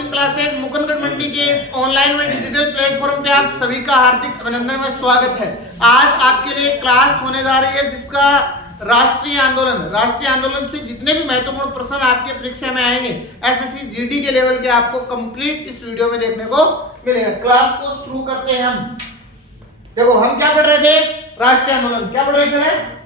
Coaching classes Mukundgarh मंडी के इस online में डिजिटल प्लेटफॉर्म पे आप सभी का हार्दिक अभिनंदन में स्वागत है। आज आपके लिए क्लास होने जा रही है जिसका राष्ट्रीय आंदोलन से जितने भी महत्वपूर्ण प्रश्न आपके परीक्षा में आएंगे एसएससी जीडी के लेवल के आपको कंप्लीट इस वीडियो में देखने को मिलेगा। क्लास को शुरू करते हैं हम। देखो हम क्या पढ़ रहे थे, राष्ट्रीय आंदोलन। क्या पढ़ रहे थे?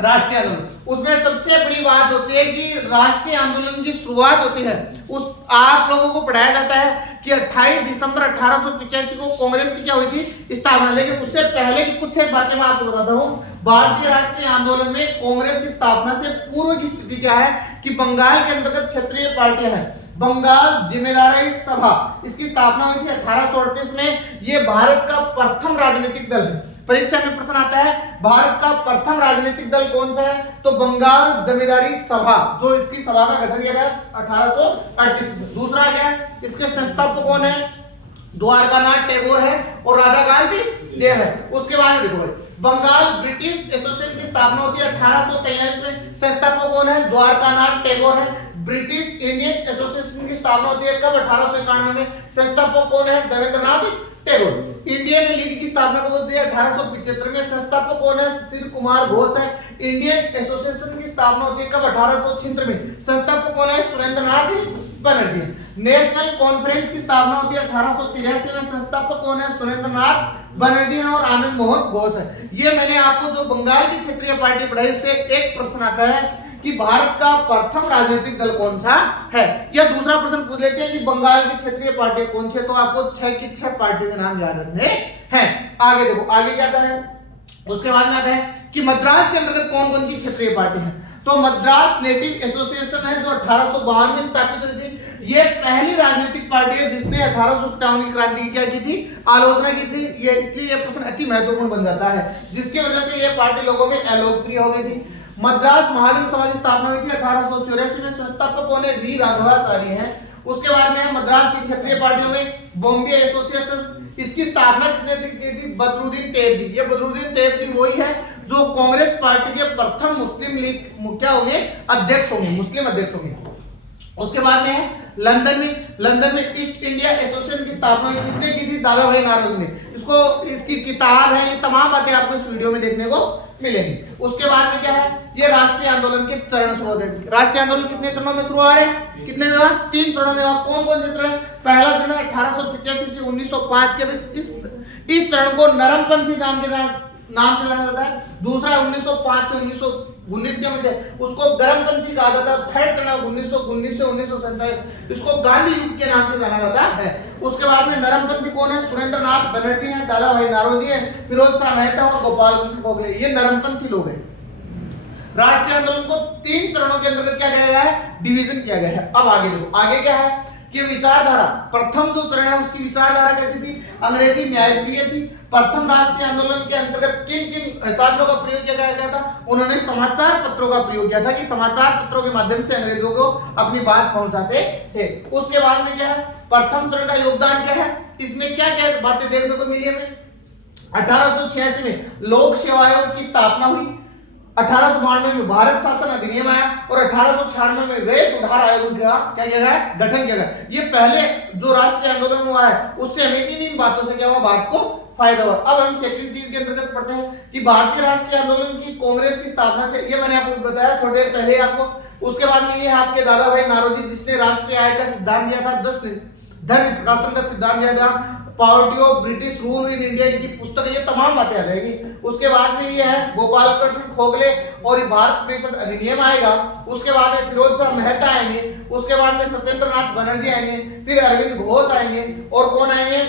राष्ट्रीय आंदोलन। उसमें सबसे बड़ी बात होती है कि राष्ट्रीय आंदोलन की शुरुआत होती है उस आप लोगों को पढ़ाया जाता है कि 28 दिसंबर 1885 को कांग्रेस की क्या हुई थी, स्थापना। लेकिन उससे पहले की कुछ एक बातें मैं आपको बताता हूँ। भारतीय राष्ट्रीय आंदोलन में कांग्रेस की स्थापना से पूर्व की स्थिति क्या है कि बंगाल के अंतर्गत क्षेत्रीय पार्टियां हैं। बंगाल जिम्मेदारी सभा, इसकी स्थापना हुई थी 1838 में। ये भारत का प्रथम राजनीतिक दल है। परीक्षा में प्रश्न आता है भारत का प्रथम राजनीतिक दल कौन सा है, तो बंगाल जमींदारी सभा, जो इसकी सभा का गठन किया गया 1838 में। दूसरा क्या है, इसके संस्थापक कौन है, द्वारकानाथ टैगोर है और राधा कांति देव है। उसके बाद में देखो भाई, बंगाल ब्रिटिश एसोसिएशन की स्थापना होती है 1843 में। संस्थापक कौन है, द्वारकानाथ टैगोर है। ब्रिटिश इंडियन एसोसिएशन की स्थापना होती है कब, 1891 में। संस्थापक कौन है, देवेंद्रनाथ टैगोर। इंडियन लीग की स्थापना कब होती है, 1875 में। संस्थापक कौन है, सुशील कुमार घोष है। इंडियन एसोसिएशन की स्थापना होती है कब, 1876 में। संस्थापक कौन है, सुरेंद्रनाथ बनर्जी। नेशनल कॉन्फ्रेंस की स्थापना होती है 1883 में। संस्थापक कौन है, सुरेंद्रनाथ बनर्जी है और आनंद मोहन घोष है। ये मैंने आपको जो बंगाल की क्षेत्रीय पार्टी पढ़ाई उससे एक प्रश्न आता है कि भारत का प्रथम राजनीतिक दल कौन सा है। या दूसरा प्रश्न पूछ लेते हैं कि बंगाल की क्षेत्रीय पार्टी कौन सी है, तो आपको 6 की 6 पार्टी के नाम याद रखने हैं। आगे देखो, आगे क्या आता है, उसके बाद में आता है कि मद्रास के अंतर्गत कौन कौन सी क्षेत्रीय पार्टी है। तो मद्रास नेटिव एसोसिएशन है जो 1852 में स्थापित हुई थी। ये पहली राजनीतिक पार्टी है जिसने 1857 की क्रांति की क्या की थी, आलोचना की थी। ये इसलिए यह प्रश्न अति महत्वपूर्ण बन जाता है, जिसकी वजह से यह पार्टी लोगों में अलोकप्रिय हो गई थी। मद्रास महाजन सभा की स्थापना हुई थी 1884 में। संस्थापक कौन है, वी राघवाचार्य है। उसके बाद में मद्रास की क्षेत्रीय पार्टियों में बॉम्बे एसोसिएशन, इसकी स्थापना किसने की थी, बदरुद्दीन तैयब। ये बदरुद्दीन तैयब वही है जो कांग्रेस पार्टी के प्रथम मुस्लिम लीग क्या होंगे, अध्यक्ष होंगे, मुस्लिम अध्यक्ष होंगे। उसके बाद में है लंदन में ईस्ट इंडिया एसोसिएशन की स्थापना किसने की थी, दादा भाई नौरोजी ने। इसकी किताब है, ये तमाम बातें आपको इस वीडियो में देखने को मिलेंगी। उसके बाद में क्या है, ये राष्ट्रीय आंदोलन के चरण शुरू होते हैं। राष्ट्रीय आंदोलन कितने चरणों में शुरू हो रहे हैं, कितने चरण, 3 चरणों में। और कौन कौन से चरण, पहला चरण 1885 से 1905 के बीच। इस चरण को नरमपंथी नाम से जाना जाता है। दूसरा 1905 से 1919 के मध्य उसको गर्मपंथी कहा जाता है। थर्ड चरण 1919 से 1947 इसको गांधी युग के नाम से जाना जाता है। उसके बाद में नरमपंथी कौन है, सुरेंद्रनाथ बनर्जी है, दादा भाई नौरोजी है, फिरोज शाह मेहता और गोपाल कृष्ण गोखले। ये नरमपंथी लोग हैं। राष्ट्रीय आंदोलन को 3 चरणों के अंतर्गत क्या किया गया है, डिवीजन किया गया है। अब आगे देखो, आगे क्या है कि विचारधारा, प्रथम जो चरण है उसकी विचारधारा कैसी थी, अंग्रेजी न्यायप्रिय थी। प्रथम राष्ट्रीय आंदोलन के अंतर्गत किन किन साधनों का प्रयोग किया गया था, उन्होंने समाचार पत्रों का प्रयोग किया था कि समाचार पत्रों के माध्यम से अंग्रेजों को अपनी बात पहुंचाते थे। उसके बाद में क्या है, प्रथम चरण का योगदान क्या है, इसमें क्या क्या बातें देखने को मिली हमें। 1886 में लोक सेवा आयोग की स्थापना हुई। 1892 में भारत शासन अधिनियम आया और 1896 में व्यय सुधार आयोग का क्या किया गया, गठन किया गया। ये पहले जो राष्ट्रीय आंदोलन हुआ है उससे हमें इन बातों से क्या हुआ, भारत को फायदा हुआ। अब हम सेकंड चीज के अंतर्गत पढ़ते हैं कि भारतीय राष्ट्रीय आंदोलन की कांग्रेस की स्थापना से, ये मैंने आपको बताया थोड़ी देर पहले आपको। उसके बाद में ये है आपके दादा भाई नौरोजी जिसने राष्ट्रीय आय का सिद्धांत दिया था, 10 धन निष्कासन का सिद्धांत दिया था, poverty of British rule in India की पुस्तक, ये तमाम बातें आ जाएगी। उसके बाद में ये है गोपाल कृष्ण गोखले और भारत परिषद अधिनियम आएगा। उसके बाद में फिरोज शाह मेहता आएंगे। उसके बाद में सत्येंद्रनाथ बनर्जी आएंगे, फिर अरविंद घोष आएंगे और कौन आएंगे,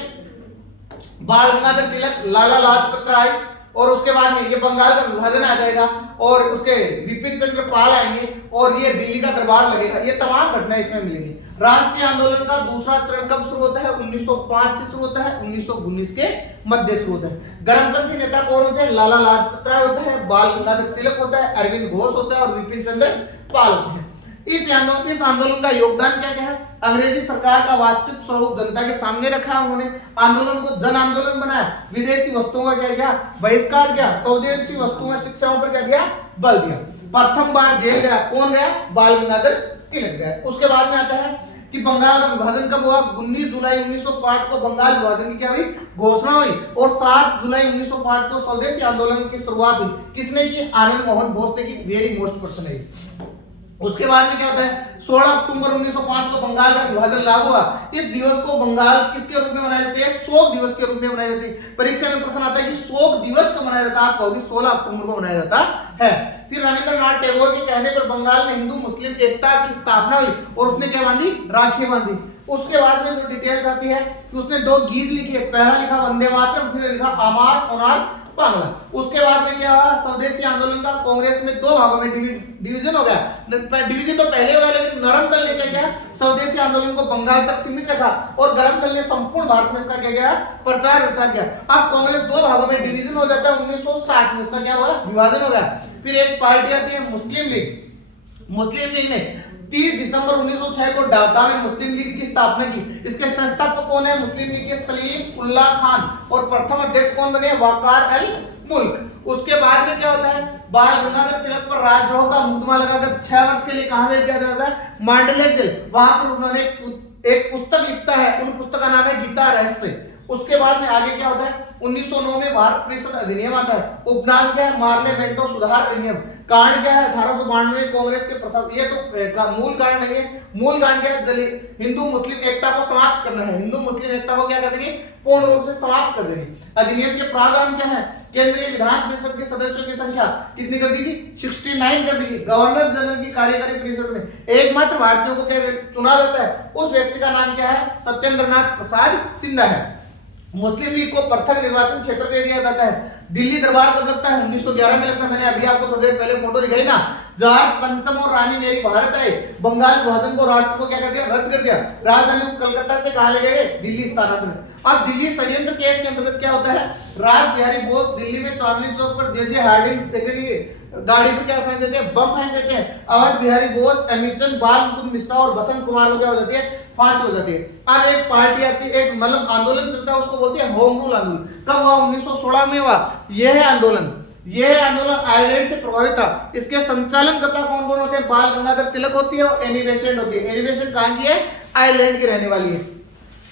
बाल गंगाधर तिलक, लाला लाजपत राय। और उसके बाद में ये बंगाल का विभाजन आ जाएगा और उसके विपिन चंद्र पाल आएंगे और ये दिल्ली का दरबार लगेगा। ये तमाम घटनाएं इसमें मिलेंगी। राष्ट्रीय आंदोलन का दूसरा चरण कब शुरू होता है, 1905 से शुरू होता है, 1919 के मध्य शुरू होता है। गर्मपंथी नेता कौन होते हैं, लाला लाजपत राय होता है, बाल गंगाधर तिलक होता है, अरविंद घोष होता है और विपिन चंद्र पाल होते हैं। इस आंदोलन का योगदान क्या क्या है, अंग्रेजी सरकार का वास्तविक स्वरूप जनता के सामने रखा। उन्होंने आंदोलन को जन आंदोलन बनाया, विदेशी वस्तुओं का क्या किया, बहिष्कार किया, स्वदेशी वस्तुओं शिक्षाओं पर क्या दिया, बल दिया। प्रथम बार जेल गया, कौन गया, बाल गंगाधर तिलक गया। उसके बाद में आता है कि बंगाल का विभाजन कब हुआ? 19 जुलाई 1905 को बंगाल विभाजन की क्या हुई? घोषणा हुई। और 7 जुलाई 1905 को स्वदेशी आंदोलन की शुरुआत हुई। किसने की? आनंद मोहन बोस ने की। वेरी मोस्ट क्वेश्चन है। उसके बाद में क्या होता है? 16 अक्टूबर 1905 को बंगाल का विभाजन लागू हुआ। इस दिवस को बंगाल किसके रूप में मनाए जाते हैं? शोक दिवस के रूप में मनाई जाती है। परीक्षा में प्रश्न आता है कि शोक दिवस कब मनाया जाता है? आप कहोगे 16 अक्टूबर को मनाया जाता है। फिर रविंद्रनाथ टैगोर के कहने पर बंगाल में हिंदू मुस्लिम एकता की स्थापना हुई और उसने क्या बांधी? राखी बांधी। उसके बाद में जो डिटेल्स आती है कि उसने 2 गीत लिखे। पहला लिखा वंदे मातरम, फिर लिखा अमार सोनार बांग्ला। उसके बाद में क्या हुआ? स्वदेशी आंदोलन का कांग्रेस में 2 भागों में डिवीजन हो गया। डिवीजन तो पहले हो गया, लेकिन नरम दल ने क्या किया? स्वदेशी आंदोलन को बंगाल तक सीमित रखा और गरम दल ने संपूर्ण भारत में इसका क्या किया? प्रचार प्रसार किया। अब कांग्रेस 2 भागों में डिवीजन हो जाता है। 1960 में इसका क्या हुआ? विभाजन हो गया। फिर एक पार्टी आती है मुस्लिम लीग। मुस्लिम लीग ने 30 दिसंबर 1906 को ढाका में मुस्लिम लीग की स्थापना की। इसके संस्थापक कौन है? मुस्लिम लीग के सलीम उल्लाह खान। और प्रथम अध्यक्ष कौन बने? वकार अल मुल्क। उसके बाद में क्या होता है? बाल गंगाधर तिलक पर राजद्रोह का मुकदमा लगाकर 6 वर्ष के लिए कहां भेज दिया जाता है? मांडले जेल। वहां पर उन्होंने एक पुस्तक लिखता है। उन पुस्तक का नाम है गीता रहस्य। उसके बाद में आगे क्या होता है? 1909 में भारत परिषद अधिनियम आता है। उपनाम क्या है? पार्लियामेंटो सुधार अधिनियम। कारण क्या है? 1892 में कांग्रेस के प्रसाद। ये तो मूल कारण नहीं है। मूल कारण क्या है? हिंदू मुस्लिम एकता को समाप्त करना है। हिंदू मुस्लिम एकता को क्या कर देंगे? पूर्ण रूप से समाप्त कर देंगे। अधिनियम के प्रावधान क्या है? केंद्रीय विधान परिषद के सदस्यों की संख्या कितनी कर दी? 69 कर दी। गवर्नर जनरल की कार्यकारी परिषद में एकमात्र भारतीयों को क्या चुना जाता है? उस व्यक्ति का नाम क्या है? सत्येंद्रनाथ प्रसाद सिंधा है। मुस्लिम लीग को पृथक निर्वाचन क्षेत्र दे दिया जाता है। दिल्ली दरबार कब लगता है? 1911 में लगता है। मैंने अभी आपको थोड़ी देर पहले फोटो दिखाई ना। जॉर्ज पंचम और रानी मेरी भारत आए। बंगाल विभाजन को राष्ट्र को क्या कर दिया? रद्द कर दिया। राजधानी को कलकत्ता से कहां ले गए? दिल्ली स्थानांतरित। अब दिल्ली षड्यंत्र केस के अंतर्गत क्या होता है? राज बिहारी बोस दिल्ली में चांदनी चौक पर जे हार्डिंग सेक्रेटरी गाड़ी पर क्या फेंक देते हैं? बम फेंक देते हैं। अवध बिहारी बोस, अमिचंद, बाल मुकुंद मिश्रा और बसंत कुमार को क्या हो जाती है? फांसी हो जाती है। अब एक पार्टी आती है, एक मतलब आंदोलन चलता है, उसको बोलते हैं होम रूल आंदोलन। कब हुआ? 1916 में हुआ। यह है आंदोलन। यह आंदोलन आयरलैंड से प्रभावित था। इसके संचालन करता कौन कौन होते हैं? बाल गंगाधर तिलक होती है और एनी बेसेंट होती है। एनी बेसेंट कहां की है? आयरलैंड की रहने वाली है।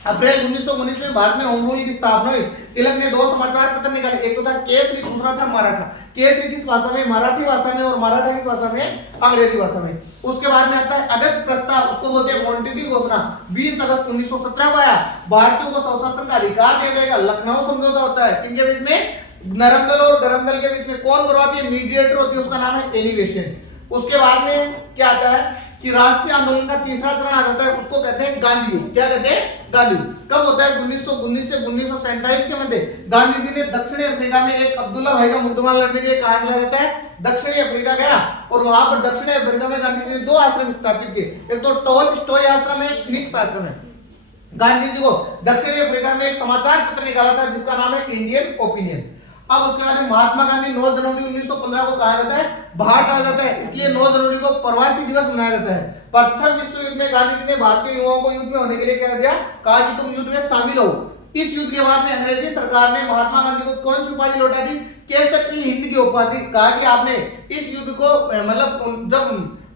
अप्रैल 1919 में भारत में होम रूल की स्थापना हुई। तिलक ने 2 समाचार पत्र निकाले। एक तो था केसरी, दूसरा था मराठा। केसरी किस भाषा में? मराठी भाषा में। और मराठा किस भाषा में? अंग्रेजी भाषा में। उसके बाद में आता है अगस्त प्रस्ताव, उसको बोलते हैं मॉन्टी की घोषणा। 20 अगस्त 1917 को आया। भारतीयों को स्वशासन का अधिकार दिया जाएगा। लखनऊ समझौता होता है। किनके बीच में? नरम दल और गरम दल के बीच में। कौन करवाती है? मीडिएटर होती है, उसका नाम है एनी बेसेंट। उसके बाद में क्या आता है कि राष्ट्रीय आंदोलन का तीसरा चरण आ जाता है। उसको कहते हैं गांधी युग। क्या कहते हैं? गांधी युग। कब होता है? 1919 से 1947 के मध्य गांधी जी ने दक्षिणी अफ्रीका में एक अब्दुल्ला भाई का मुकदमा लड़ने के लिए कहां चला जाता है? दक्षिणी अफ्रीका गया। और वहां पर दक्षिणी अफ्रीका में गांधी जी ने 2 आश्रम स्थापित किए। एक तो टोलस्टॉय आश्रम है, एक फिनिक्स आश्रम है। गांधी जी को दक्षिणी अफ्रीका में एक समाचार पत्र निकाला था जिसका नाम है इंडियन ओपिनियन। अब उसके बाद में महात्मा गांधी 9 जनवरी 1915 को कहा जाता है भारत आ जाता है। इसलिए 9 जनवरी को प्रवासी दिवस मनाया जाता है। प्रथम विश्व युद्ध में गांधी जी ने भारतीय युवाओं को युद्ध में होने के लिए क्या दिया? कहा कि तुम युद्ध में शामिल हो। इस युद्ध के बाद में अंग्रेजी सरकार ने महात्मा गांधी को कौन सी उपाधि लौटा दी? केसर की हिंद की उपाधि। कहा कि आपने इस युद्ध को मतलब जब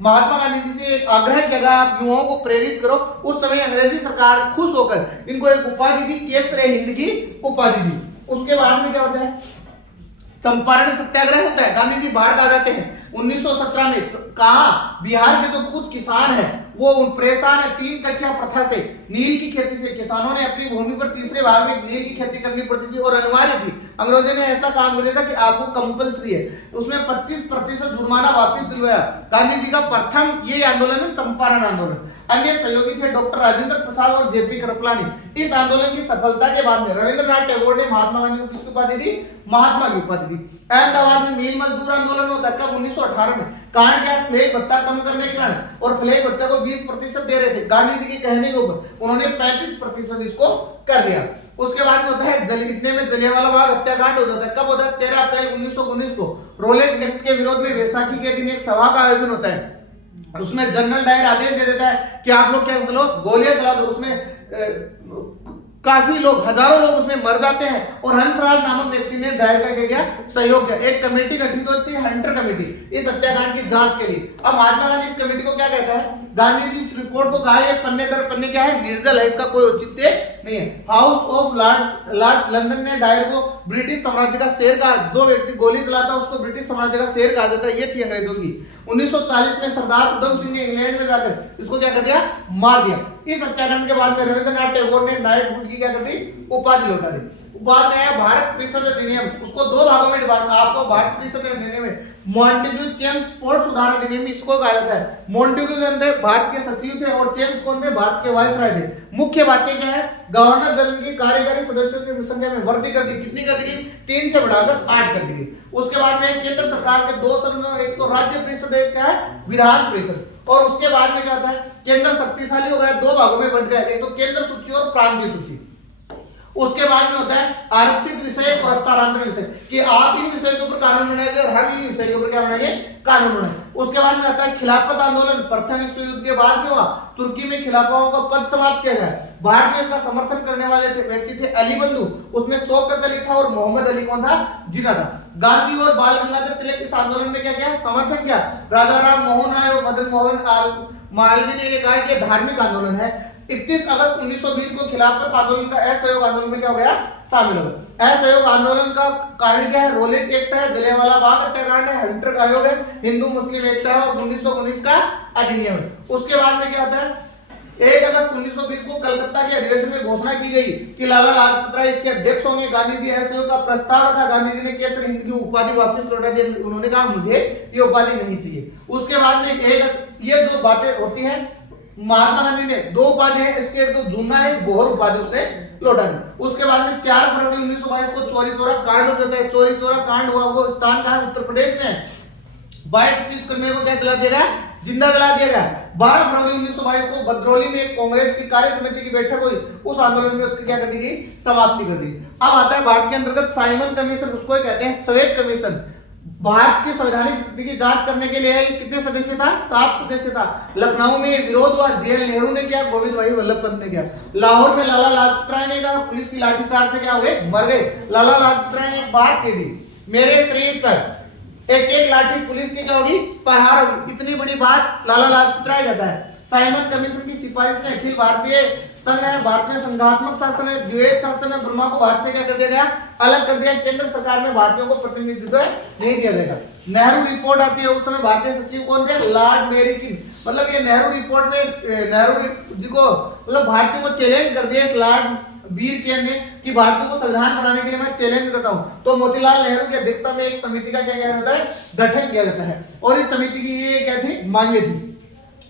महात्मा गांधी जी से आग्रह किया आप युवाओं को प्रेरित करो, उस समय अंग्रेजी सरकार खुश होकर इनको एक उपाधि दी, केसर हिंद की उपाधि दी। उसके बाद में क्या होता है? चंपारण सत्याग्रह होता है। गांधी जी भारत आ जाते हैं 1917 में। कहा? बिहार के जो कुछ किसान हैं वो परेशान है 3 कठिया प्रथा से, नील की खेती से। किसानों ने अपनी भूमि पर तीसरे भाग में नील की खेती करनी पड़ती थी और अनिवार्य थी। अंग्रेजों ने ऐसा काम कर दिया था कि आपको कंपल्सरी है। उसमें 25% जुर्माना वापस दिलवाया। गांधी जी का प्रथम ये आंदोलन है चंपारण आंदोलन। अन्य सहयोगी थे डॉक्टर राजेंद्र प्रसाद और जेपी कृपलानी। इस आंदोलन की सफलता के बाद में रविंद्रनाथ टैगोर ने महात्मा गांधी को किसकी उपाधि दी? महात्मा की उपाधि दी। अहमदाबाद में मील मजदूर आंदोलन होता है। कब? 1918 में। कारण क्या? फ्लैग भत्ता कम करने के कारण, और फ्लैग भत्ता को 20% दे रहे थे। गांधी जी के कहने के ऊपर उन्होंने 35% इसको कर दिया। उसके बाद में होता है इतने में जलियांवाला बाग हत्याकांड हो जाता है। कब होता है? 13 अप्रैल 1919 को रोलेट एक्ट के विरोध में वैसाखी के दिन एक सभा का आयोजन होता है। उसमें जनरल डायर आदेश दे देता है कि आप लोग क्या चलो गोलियां चला दो। उसमें काफी लोग, हजारों लोग उसमें मर जाते हैं और हंसराज नामक व्यक्ति ने दायर करके क्या सहयोग किया। एक कमेटी गठित होती है, हंटर कमेटी, इस हत्याकांड की जांच के लिए। अब महात्मा गांधी इस कमेटी को क्या कहता है? गांधी जी इस रिपोर्ट को कहा है पन्ने दर पन्ने क्या है, निर्जल है, इसका कोई औचित्य नहीं है। हाउस ऑफ लॉर्ड्स लंदन ने डायर को ब्रिटिश साम्राज्य का शेर कहा। जो व्यक्ति गोली चलाता है उसको ब्रिटिश साम्राज्य का शेर कहा जाता है। ये थी अंग्रेजों की। 1940 में सरदार उधम सिंह ने इंग्लैंड में जाकर इसको क्या कर दिया, मार दिया। इस हत्याकांड के बाद में रविंद्रनाथ टैगोर ने नाइटहुड की क्या कर दी, उपाधि लौटा दी। बाद में आया भारत परिषद अधिनियम, उसको दो भागों में डिवाइड, आपको भारत परिषद अधिनियम में मॉन्टेग्यू चेम्सफोर्ड सुधार अधिनियम इसको कहा जाता है। मॉन्टेग्यू के अंदर भारत के सचिव थे और चेम्स कौन थे, भारत के वायसराय थे। मुख्य बातें क्या है, गवर्नर जनरल की कार्यकारी सदस्यों की संख्या में वृद्धि कर दी। कितनी कर दी? 3 से बढ़ाकर 8 कर दी। उसके बाद में केंद्र सरकार के 2 सदन, एक तो राज्य परिषद, एक क्या है विधान परिषद। और उसके बाद में क्या होता है, केंद्र शक्तिशाली हो गया, 2 भागों में बंट गया, एक तो केंद्र सूची और प्रांतीय सूची। उसके बाद में होता है आरक्षित विषय और हस्तांतरण विषय, कि आप इन विषयों के ऊपर कानून बनाएंगे और हम इन विषयों के ऊपर क्या बनाएंगे, कानून बनाएंगे। उसके बाद में आता है खिलाफत आंदोलन। प्रथम विश्व युद्ध के बाद में हुआ, तुर्की में खिलाफाओं का पद समाप्त किया गया। भारत में इसका समर्थन करने वाले व्यक्ति थे अली बंधु, उसमें शौकत अली था और मोहम्मद अली कौन था, जिन्ना था। गांधी और बाल गंगाधर तिलक इस आंदोलन में क्या किया, समर्थन किया। राजा राम मोहन राय और मदन मोहन मालवीय ने ये कहा कि धार्मिक आंदोलन है। 31 अगस्त 1920 को खिलाफत आंदोलन का असहयोग आंदोलन में क्या हो गया, शामिल हो गया। असहयोग आंदोलन का कारण क्या है, रोलेट एक्ट है, जलियांवाला बाग हत्याकांड है, हंटर का आयोग है, हिंदू मुस्लिम एकता है और 1919 का अधिनियम है। उसके बाद में क्या होता है, 1 अगस्त 1920 को कलकत्ता के अधिवेशन में घोषणा की गई कि लाला लाजपत राय इसके अध्यक्ष होंगे। गांधी जी असहयोग का प्रस्ताव रखा। गांधी जी ने केसर हिंद की उपाधि वापस लौटा दी। उन्होंने कहा मुझे ये उपाधि नहीं चाहिए। उसके बाद में ये जो बातें होती है, महात्मा गांधी ने 2 उपाधि है, इसके तो जूना है, बोहर उपाधि उसने लौटा दी। उसके बाद में 4 फरवरी 1922 को चोरी चोरा कांड हो जाता है। चोरी चोरा कांड हुआ, वो स्थान कहां है, उत्तर प्रदेश में। 22 पुलिस कर्मियों को क्या जला दिया गया, जिंदा जला दिया गया। 12 फरवरी 1922 को बदरौली में एक कांग्रेस की कार्य समिति की बैठक हुई। उस आंदोलन में उसकी क्या कर दी गई, समाप्ति कर दी। अब आता है भारत के अंतर्गत साइमन कमीशन, उसको कहते हैं श्वेत कमीशन। भारत की संवैधानिक स्थिति की जांच करने के लिए कितने सदस्य था, 7 सदस्य था। लखनऊ में विरोध हुआ, जेएल नेहरू ने किया, गोविंद भाई वल्लभ पंत ने किया। लाहौर में लाला लाजपत राय ने कहा, पुलिस की लाठीचार्ज से क्या हुए, मर गए। लाला लाजपत राय ने एक बात कह दी, मेरे शरीर पर एक एक लाठी पुलिस की क्या होगी, प्रहार होगी। इतनी बड़ी बात लाला लाजपत राय कहता है। साइमन कमीशन की सिफारिश में अखिल भारतीय संघ है, भारत में संघात्मक शासन है, द्वैत शासन है, ब्रह्मा को भारत से क्या कर दिया गया, अलग कर दिया। केंद्र सरकार में भारतीयों को प्रतिनिधित्व नहीं दिया जाएगा। नेहरू रिपोर्ट आती है, उस समय भारतीय सचिव कौन थे, लॉर्ड मेरिकिन। मतलब ये नेहरू रिपोर्ट में नेहरू जी को मतलब भारतीयों को चैलेंज कर दिया लॉर्ड वीर केन ने कि भारतीयों को संविधान बनाने के लिए मैं चैलेंज करता हूं। तो मोतीलाल नेहरू की अध्यक्षता में एक समिति का क्या किया जाता है, गठन किया जाता है और इस समिति की ये क्या थी, मांगे थी।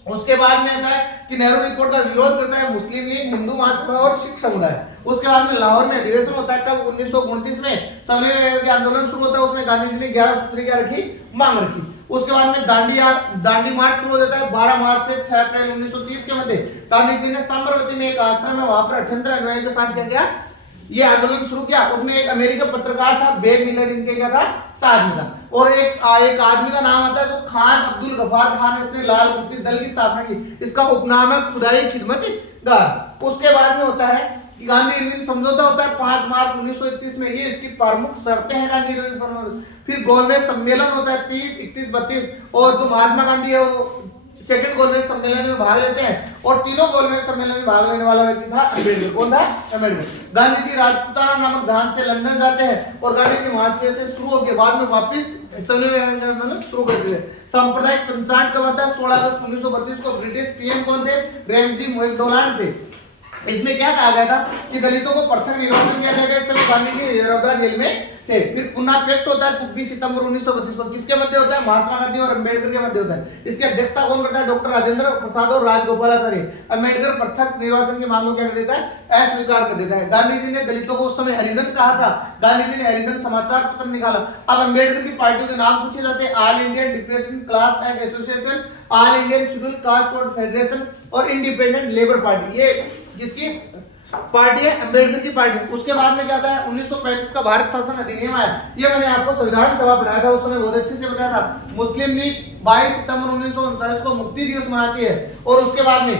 उसके बाद में आता है कि नेहरू रिपोर्ट का विरोध करता है मुस्लिम लीग, हिंदू महासभा और सिख समुदाय। उसके बाद में लाहौर में अधिवेशन होता है, कब 1929 में सवर्ण आंदोलन शुरू होता है। उसमें गांधी जी ने 11 सूत्री क्या रखी, मांग रखी। उसके बाद में दांडी मार्च शुरू हो जाता है 12 मार्च से 6 अप्रैल 1930 के मध्य। गांधी जी ने साबरमती में एक आश्रम है, वहां पर 78 अनुयायियों के साथ क्या किया, ये आंदोलन शुरू किया। उसमें एक अमेरिकन पत्रकार था, बेग मिलर इनके क्या था, साथ में था। और एक आदमी का नाम आता है जो खान अब्दुल गफार खान, इसने लाल बत्ती दल की स्थापना की। इसका उपनाम है खुदाई खिदमतगार। उसके बाद में होता है कि गांधी इरविन समझौता होता है 5 मार्च 1931 में। ये इसकी प्रमुख शर्तें हैं गांधी इरविन समझौता। फिर गोलमेज सम्मेलन होता है 30, 31, 32 और जो महात्मा गांधी है वो सेकंड गोलमेज सम्मेलन में भाग लेते हैं। और तीनों गोलमेज सम्मेलन में भाग लेने वाला व्यक्ति था अम्बेडकर। कौन था, अम्बेडकर। गांधी जी राजपुताना नामक जहाज से लंदन जाते हैं और गांधी जी वहां से शुरू होकर बाद में वापस शुरू करते हैं। सांप्रदायिक पंचायत कब आता है, 16 अगस्त 1932 को। ब्रिटिश पीएम कौन थे, रेमजी मैकडोनाल्ड थे। इसमें क्या कहा गया था कि दलितों को पृथक निर्वाचन किया जाएगा। इस समय गांधी जी रौद्रा जेल में थे। फिर पुनः पैक्ट होता है 26 सितंबर 1932 को। किसके मध्य होता है, महात्मा गांधी और अम्बेडकर के मध्य होता है। इसकी अध्यक्षता कौन करता है, डॉक्टर राजेंद्र प्रसाद और राजगोपालाचारी। अम्बेडकर पृथक निर्वाचन की मांग को क्या कर देता है, अस्वीकार कर देता है। गांधी जी ने दलितों को उस समय हरिजन कहा था। गांधी जी ने हरिजन समाचार पत्र निकाला। अब अम्बेडकर की पार्टियों के नाम पूछे जाते हैं, all Indian depression class and association, all Indian schedule caste और फेडरेशन और इंडिपेंडेंट लेबर पार्टी। ये किसकी पार्टी है, अम्बेडकर की पार्टी। उसके बाद में क्या आता है, 1935 का भारत शासन अधिनियम आया। ये मैंने आपको संविधान सभा पढ़ाया था, उस समय बहुत अच्छे से बताया था। मुस्लिम लीग 22 सितंबर 1939 को मुक्ति दिवस मनाती है। और उसके बाद में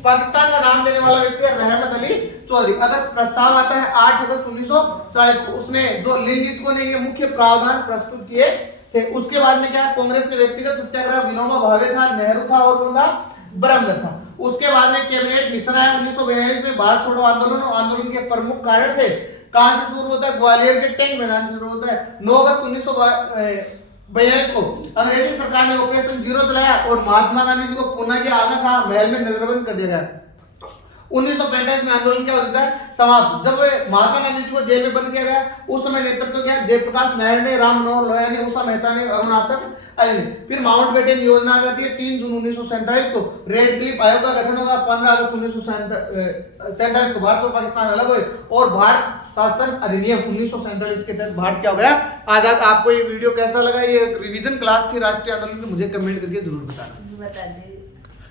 पाकिस्तान का नाम देने वाला व्यक्ति है रहमत अली चौधरी। अगस्त प्रस्ताव आता है 8 अगस्त 1940 को, उसमें जो लिंगित को ने ये मुख्य प्रावधान प्रस्तुत किए थे। उसके बाद में क्या, कांग्रेस ने व्यक्तिगत सत्याग्रह, विनोबा भावे था, नेहरू था और कौन था, ब्रह्मदत्त था। उसके बाद में कैबिनेट मिशन आया 1942 में, भारत छोड़ो आंदोलन, आंदोलन के प्रमुख कारण थे, कहां से शुरू होता है, ग्वालियर के टैंक मैदान से शुरू होता है। 9 अगस्त 1942 को अंग्रेजी सरकार ने ऑपरेशन जीरो चलाया और महात्मा गांधी जी को पुणे के आगा खां महल में नजरबंद कर दिया गया। 1945 में आंदोलन क्या होता है, समाप्त। जब महात्मा गांधी जी को जेल में बंद किया गया, उस समय नेतृत्व किया जयप्रकाश नारायण ने, राम मनोहर लोहिया ने, उषा मेहता ने, अरुण आसफ अली ने। फिर माउंटबेटन योजना आ जाती है 3 जून 1947 को, रेड क्लिफ आयोग का गठन होगा 15 अगस्त 1947 को, भारत और पाकिस्तान अलग हुए और भारत शासन अधिनियम 1947 के तहत भारत क्या हो गया, आजाद। आपको ये वीडियो कैसा लगा, ये रिवीजन क्लास थी राष्ट्रीय आंदोलन की, मुझे कमेंट करके जरूर बताना। बता दे।